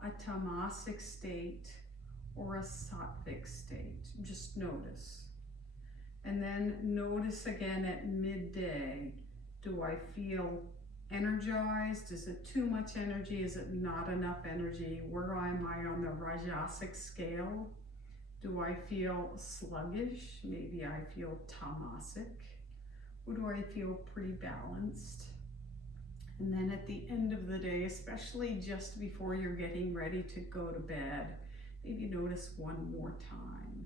a tamasic state, or a sattvic state. Just notice. And then notice again at midday. Do I feel energized? Is it too much energy? Is it not enough energy? Where am I on the rajasic scale? Do I feel sluggish? Maybe I feel tamasic. Or do I feel pretty balanced? And then at the end of the day, especially just before you're getting ready to go to bed, maybe notice one more time.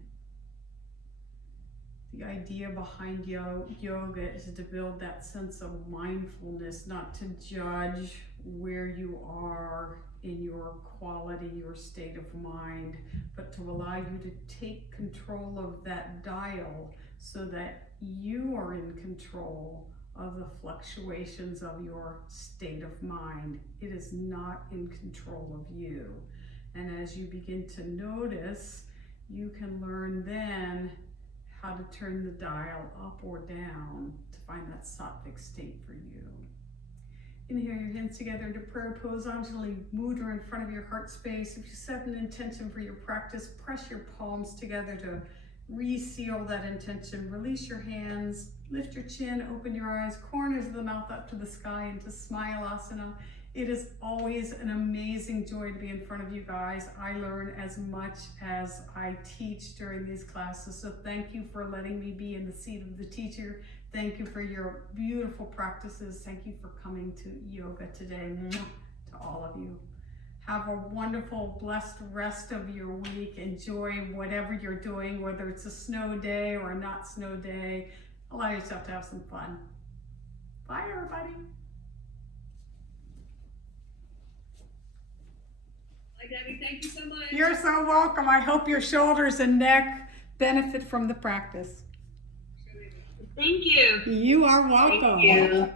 The idea behind yoga is to build that sense of mindfulness, not to judge where you are in your quality, your state of mind, but to allow you to take control of that dial so that you are in control of the fluctuations of your state of mind. It is not in control of you. And as you begin to notice, you can learn then how to turn the dial up or down to find that sattvic state for you. Inhale your hands together into prayer pose, Anjali Mudra in front of your heart space. If you set an intention for your practice, press your palms together to reseal that intention. Release your hands, lift your chin, open your eyes, corners of the mouth up to the sky into Smileasana. It is always an amazing joy to be in front of you guys. I learn as much as I teach during these classes. So thank you for letting me be in the seat of the teacher. Thank you for your beautiful practices. Thank you for coming to yoga today. To all of you. Have a wonderful, blessed rest of your week. Enjoy whatever you're doing, whether it's a snow day or a not snow day. Allow yourself to have some fun. Bye, everybody. Hi, Debbie. Thank you so much. You're so welcome. I hope your shoulders and neck benefit from the practice. Thank you. You are welcome. Thank you.